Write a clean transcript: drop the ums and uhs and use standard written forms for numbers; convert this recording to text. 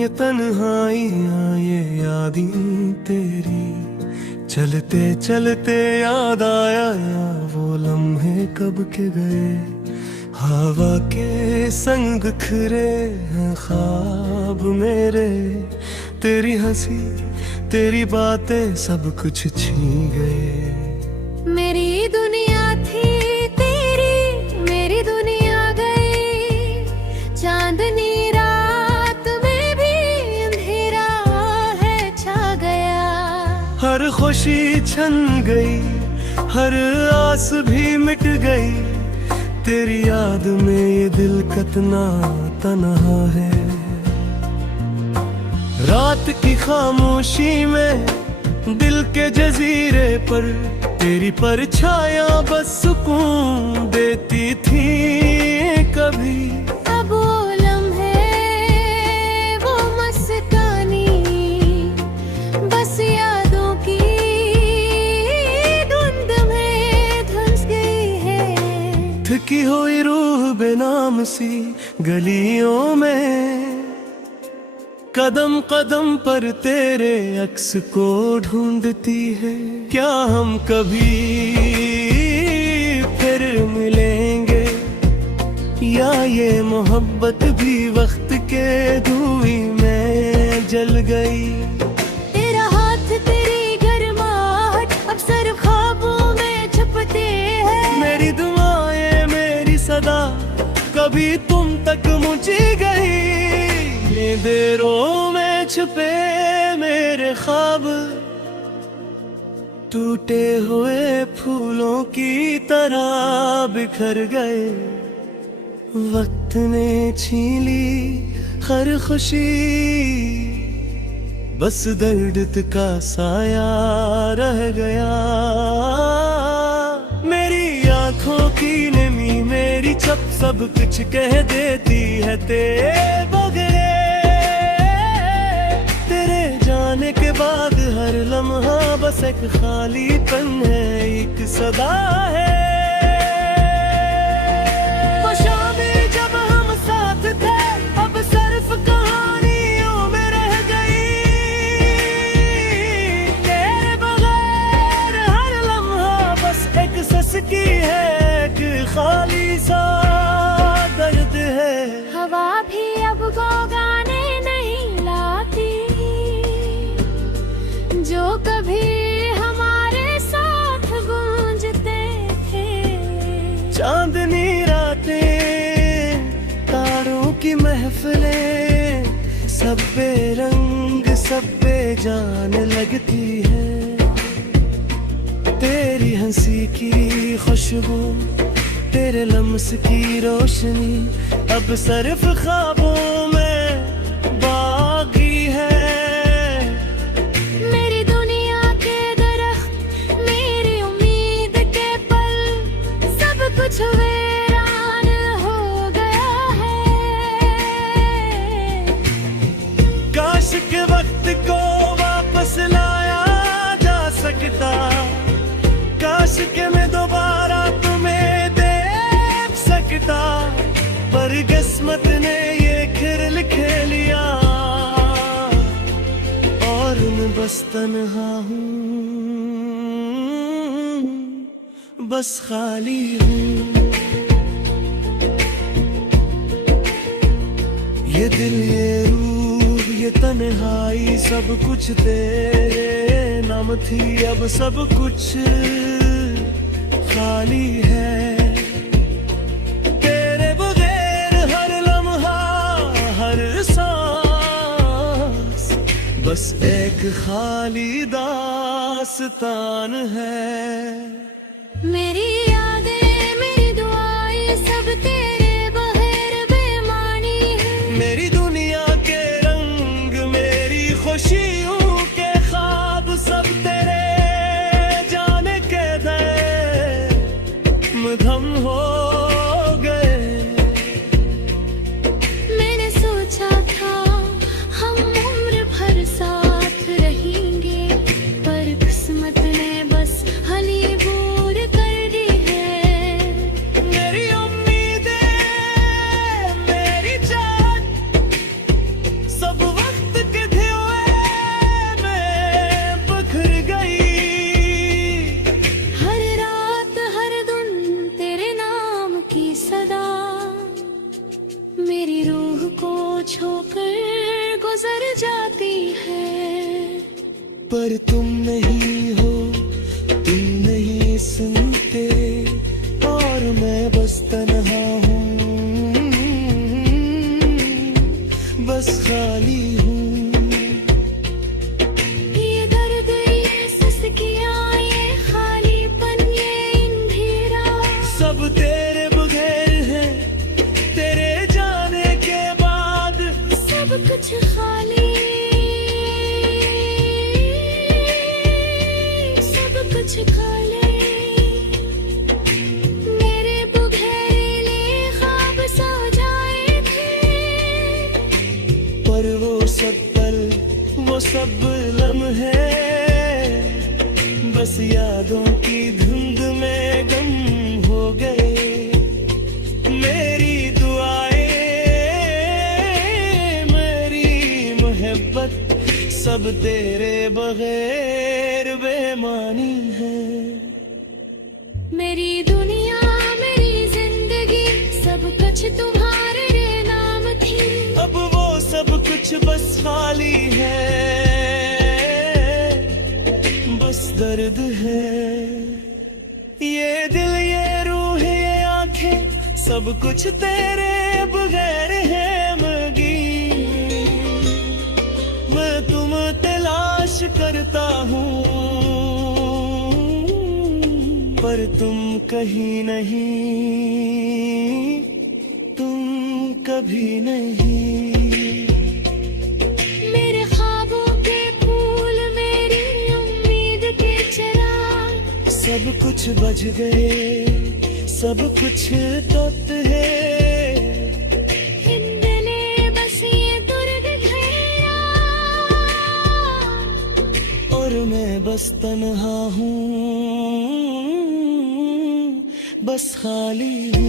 ये तन्हाइयाँ ये यादें तेरी, चलते चलते याद आया या वो लम्हे कब के गए। हवा के संग बिखरे हैं ख्वाब मेरे, तेरी हंसी तेरी बातें सब कुछ छीन गए। मेरी दुनिया थी तेरी, मेरी दुनिया गई। चांदनी रात में भी अंधेरा है छा गया। हर खुशी छन गई, हर आस भी मिट गई। तेरी याद में ये दिल कितना तन्हा है। रात की खामोशी में दिल के जजीरे पर तेरी परछाया बस सुकून देती थी कभी। अब वो लम्हे वो मस्तानी बस यादों की धुंध में धुंस गई है। थकी हुई रूह बेनाम सी गलियों में, कदम कदम पर तेरे अक्स को ढूंढती है। क्या हम कभी फिर मिलेंगे या ये मोहब्बत भी वक्त के धुएं में जल गई। तेरा हाथ तेरी गर्माहट अब सिर्फ ख्वाबों में छुपते हैं। मेरी दुआएं मेरी सदा कभी तुम तक मुझे गई। देरों में छुपे मेरे ख्वाब टूटे हुए फूलों की तरह बिखर गए। वक्त ने छीन ली हर खुशी, बस दर्द का साया रह गया। मेरी आंखों की नमी मेरी छप सब कुछ कह देती है। तेरे बगैर जाने के बाद हर लम्हा बस एक खालीपन है, एक सदा है। वो शामें जब हम साथ थे अब सिर्फ कहानियों में रह गई। तेरे बगैर हर लम्हा बस एक सस की है, एक खाली सा दर्द है। हवा भी अब गाने नहीं लाती जो कभी हमारे साथ गूंजते थे। चांदनी रातें तारों की महफिलें सब पे रंग सब पे जान लगती है। तेरी हंसी की खुशबू तेरे लम्स की रोशनी अब सिर्फ ख्वाबों में बाकी है। कुछ वीरान हो गया है। काश के वक्त को वापस लाया जा सकता, काश के मैं दोबारा तुम्हें देख सकता। पर किस्मत ने ये खेल खेल लिया और मैं बस तन्हा हूँ, बस खाली हूँ। ये दिल ये रूह ये तन्हाई सब कुछ तेरे नाम थी, अब सब कुछ खाली है। तेरे बगैर हर लम्हा हर सांस बस एक खाली दास्तान है। मेरी यादें मेरी दुआएं सब तेरे बगैर बेमानी है। मेरी दुनिया के रंग मेरी खुशियों के ख्वाब सब तेरे जाने के दे मधम हो गए। मैंने सोचा था हम उम्र भर साथ रहेंगे, पर किस्मत ने बस हली दूर कर दी है। मेरी उम्मीदें मेरी चाहत सब वक्त पर तुम नहीं हो, तुम नहीं सुनते, और मैं बस तन्हा हूँ, बस खाली हूँ। ये दर्द, ये सिसकियाँ, ये खालीपन, ये अंधेरा, सब तेरे बगैर है, तेरे जाने के बाद सब कुछ खाली, सब कुछ खाली। मेरे बुघेले ख्वाब सो जाए थे, पर वो सब पल, वो सब लम्हे बस यादों की धुंध में गम हो गए। मेरी दुआएं, मेरी मोहब्बत सब तेरे बगैर बेमानी है। मेरी दुनिया, मेरी जिंदगी, सब कुछ तुम्हारे नाम थी। अब वो सब कुछ बस खाली है, बस दर्द है। ये दिल, ये रूह, ये आंखें, सब कुछ तेरे बगैर है मगी। मैं तुम तलाश करता हूँ, पर तुम कहीं नहीं, तुम कभी नहीं। मेरे ख्वाबों के फूल, मेरी उम्मीद के चिराग, सब कुछ बज गए, सब कुछ तोत है, हिंदले बस ये दुर्ग घैया, और मैं बस तन्हा हूँ, बस खाली हूँ।